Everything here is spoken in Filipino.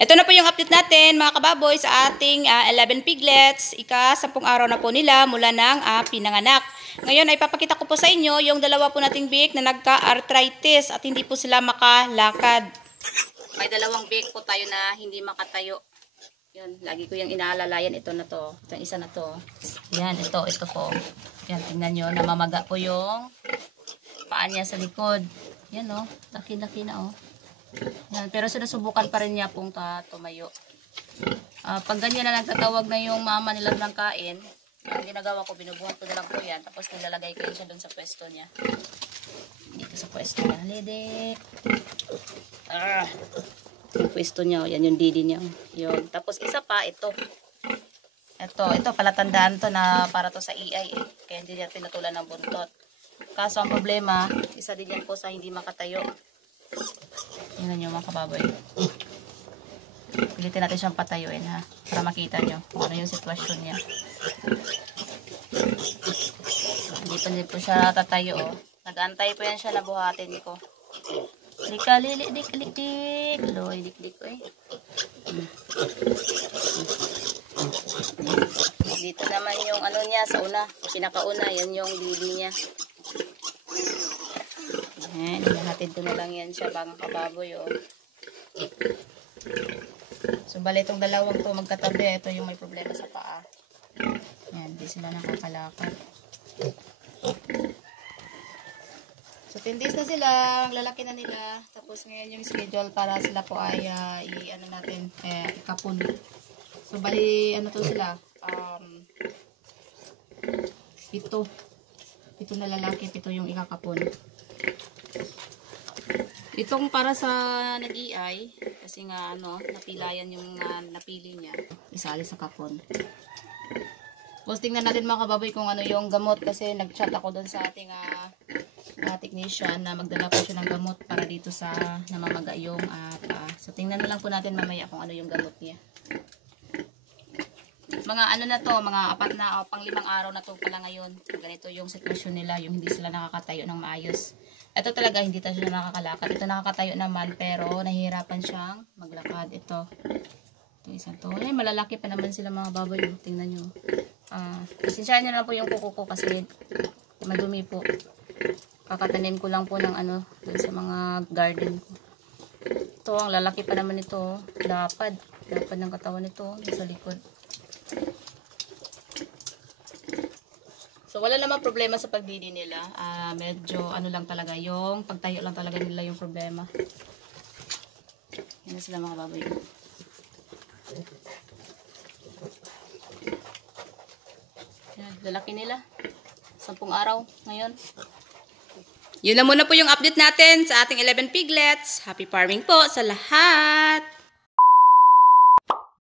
Ito na po yung update natin mga kababoy sa ating 11 piglets. Ika-10 araw na po nila mula ng pinanganak. Ngayon ay papakita ko po sa inyo yung dalawa po nating bik na nagka-arthritis at hindi po sila makalakad. May dalawang bik po tayo na hindi makatayo. Yun, lagi ko yung inaalalayan. Ito na to. Ito isa na to. Yan, ito po. Yan, tingnan nyo. Namamaga po yung paa niya sa likod. Yan o. Laki-laki na o. Yan, pero sinusubukan pa rin niya pong tumayo. Pag ganyan na nagtatawag na yung mama nila ng kain, ang ginagawa ko, binubuhat ko na lang po yan. Tapos nilalagay ko siya doon sa pwesto niya. Dito sa pwesto niya. Lidik. Yung pwesto niya. Yan yung didi niya. Yun. Tapos isa pa, ito. Ito palatandaan to na para to sa EI eh. Kaya hindi niya pinutulan ng buntot. Kaso ang problema, isa din yan po sa hindi makatayo. Tingnan nyo mga kababoy. Pilitin natin siyang patayuin ha. Para makita nyo kung ano yung sitwasyon niya. Hindi po siya tatayo oh. Nag-antay po yan siya na buhatin ko. Lika, dik. Loy, dik eh. Dito naman yung ano niya sa una. Pinakauna, yan yung didi niya. Ayan, hinahatid ko na lang yan siya bang kababoy oh. So bali itong dalawang to magkatabi, ito yung may problema sa paa. Ayan, di sila nakakalakad. So 10 days na sila, ang lalaki na nila. Tapos ngayon yung schedule para sila po ay ikapon. So bali ano to sila, ito na lalaki, ito yung ikakapon. Itong para sa nag-EI, kasi nga napilayan yung napili niya, isali sa kapon. Tapos tingnan natin mga kababoy kung ano yung gamot kasi nag-chat ako doon sa ating technician na magdala po siya ng gamot para dito sa namamaga yung paa. So tingnan na lang po natin mamaya kung ano yung gamot niya. Mga mga 4 na pang 5 araw na to pala ngayon. Ganito yung sitwasyon nila, yung hindi sila nakakatayo ng maayos. Ito talaga hindi tayo sila nakakalakad. Ito nakakatayo naman pero nahihirapan siyang maglakad. Ito isa to. Ay, malalaki pa naman sila mga baboy. Tingnan nyo. Pasensyahan nyo lang po yung kuko ko kasi madumi po. Kakatanim ko lang po ng dun sa mga garden ko. Ito, ang lalaki pa naman ito. Lapad ng katawan nito sa likod. So wala namang problema sa pagdidi nila. Medyo lang talaga yung pagtayo lang talaga nila yung problema. Yan na sila mga baboy. Yan, lalaki nila. 10 araw ngayon. Yun na muna po yung update natin sa ating 11 piglets. Happy farming po sa lahat!